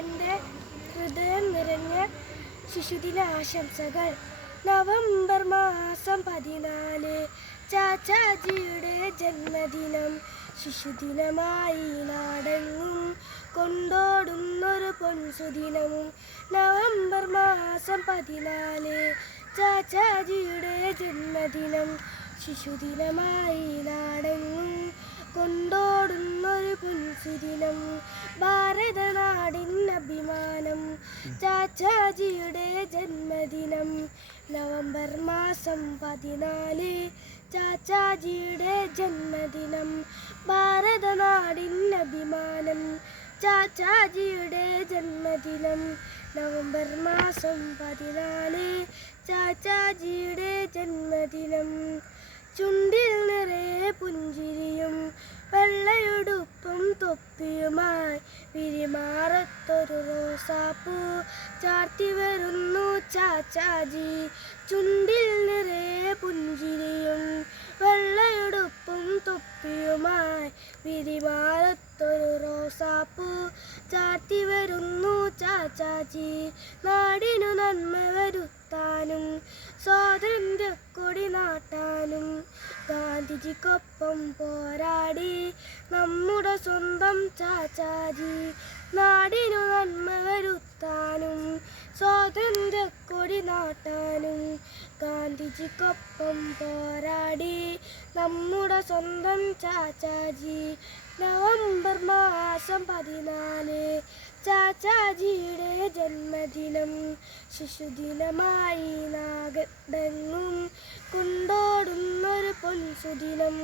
എൻ്റെ ഹൃദയം നിറഞ്ഞ ശിശുദിന ആശംസകൾ. നവംബർ മാസം 14 ചാച്ചാജിയുടെ ജന്മദിനം. ശിശുദിനമായി നാടെങ്ങും കൊണ്ടോടുന്നൊരു പൊൻസുദിനവും. നവംബർ മാസം 14 ചാച്ചാജിയുടെ ജന്മദിനം. ശിശുദിനമായി നാടെങ്ങും കൊണ്ടോടുന്നൊരു പൊൻസുദിനം. ഭാരതനാടിനഭിമാനം ചാച്ചാജിയുടെ ജന്മദിനം. നവംബർ മാസം 14 ചാച്ചാജിയുടെ ജന്മദിനം. ഭാരതനാടിനഭിമാനം ചാച്ചാജിയുടെ ജന്മദിനം. നവംബർ മാസം 14 ചാച്ചാജിയുടെ ജന്മദിനം. ചുണ്ടിൽ നിറയെ പുഞ്ചിരിയും വെള്ളയുടുപ്പും തൊപ്പിയുമായി വിരിമാറത്തൊരു റോസാപ്പൂ ചാർത്തി വരുന്നു ചാച്ചാജി. ചുണ്ടിൽ നിറയെ പുഞ്ചിരിയും വെള്ളയുടുപ്പും തൊപ്പിയുമായി വിരിമാറത്തൊരു റോസാപ്പൂ ചാർത്തി വരുന്നു ചാച്ചാജി. നാടിനു നന്മ വരുത്താനും സ്വാതന്ത്ര്യക്കൊടി നാട്ടാനും ഗാന്ധിജിക്കൊപ്പം പോരാടി നമ്മുടെ സ്വന്തം ചാച്ചാജി. നാടിനു നന്മ വരുത്താനും സ്വാതന്ത്ര്യക്കൊടി നാട്ടാനും ഗാന്ധിജിക്കൊപ്പം പോരാടി നമ്മുടെ സ്വന്തം ചാച്ചാജി. നവംബർ മാസം 14 ചാച്ചാജിയുടെ ജന്മദിനം. ശിശുദിനമായി നാടെങ്ങും കൊണ്ടോടുന്നൊരു പൊൻസുദിനം.